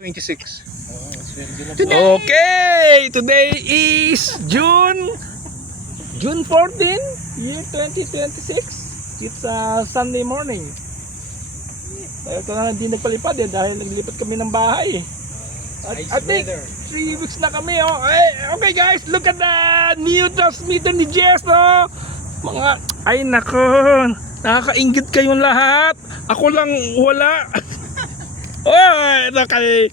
26. Okay, today is June 14, year 2026. It's Sunday morning. Ito na hindi nagpalipad dahil naglipat kami ng bahay. I think 3 weeks na kami. Okay guys, look at the new transmitter ni Jess. Ay nako, nakakaingit kayong lahat. Ako lang wala. Ito kay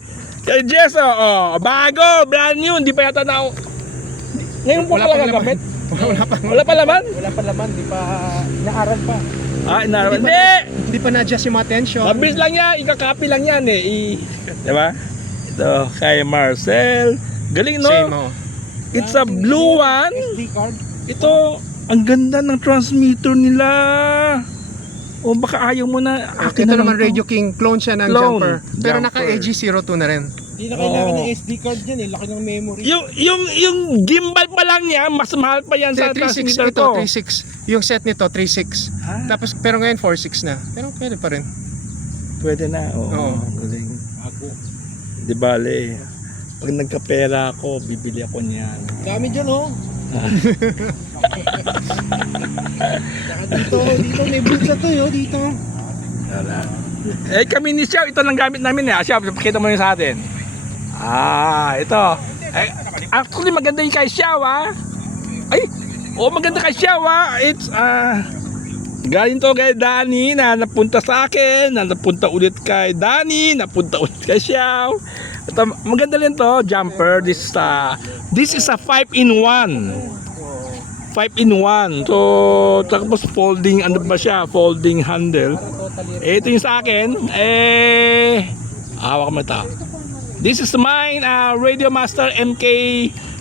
Jess, bago, brand new, hindi pa yata na. Ngayon po pala gagamit. Wala pa laman? Wala pa laman, di pa inaaral pa. Inaaral. Hindi pa na-adjust yung mga tension. Mabilis lang yan, ikakopy lang yan diba? Ito, kay Marcel. Galing no? Same oh. It's a blue one. SD card. Ito, ang ganda ng transmitter nila. O baka ayaw mo na. Ito naman Radio King, clone siya ng Clone. jumper. Pero naka AG02 na rin. Hindi na kailangan ng SD card yan laki ng memory. Yung gimbal pa lang niya, mas mahal pa yan sa 36 transmitter ito, ko. 36. Yung set nito 36. Tapos pero ngayon 46 na. Pero pwede pa rin. Pwede na. Oo. Galing. Ako. Di bale. Pag nagkapera ako, bibili ako niyan. Dami dyan oh. Saka dito may bulsa to yo dito. Wala. Kami ni Xiao, ito lang gamit namin Xiao, pakita mo yun sa atin. Ito. Actually maganda yung kay Xiao maganda kay Xiao It's galing to kay Danny na napunta sa akin, na napunta ulit kay Danny, napunta ulit kay Xiao. Ito, maganda rin to, jumper. This is a 5-in-1. 5-in-1. So, tapos folding, ano ba siya? Folding handle. Ito yung sa akin. Hawak mo ito. This is mine, Radio Master MK.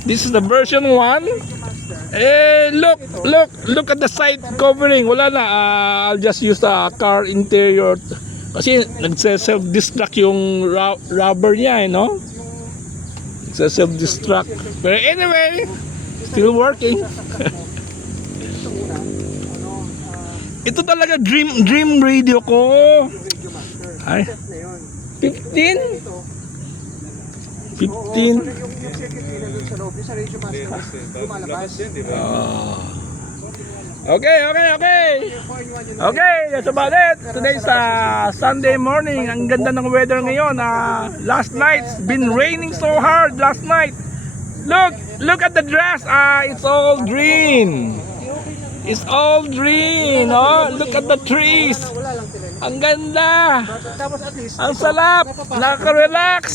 This is the version 1. Look at the side covering. Wala na. I'll just use the car interior. Kasi nagse-self-destruct yung rubber niya, no? Nagse-self-destruct. Pero anyway, still working. Ito talaga dream radio ko. Ay. 15? 15? Okay, that's about it. Today's Sunday morning. Ang ganda ng weather ngayon. Last night's been raining so hard last night. Look at the dress. It's all green. It's all green, Look at the trees. Ang ganda. Ang salap. Nakaka-relax.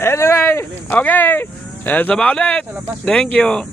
Anyway, okay. That's about it. Thank you.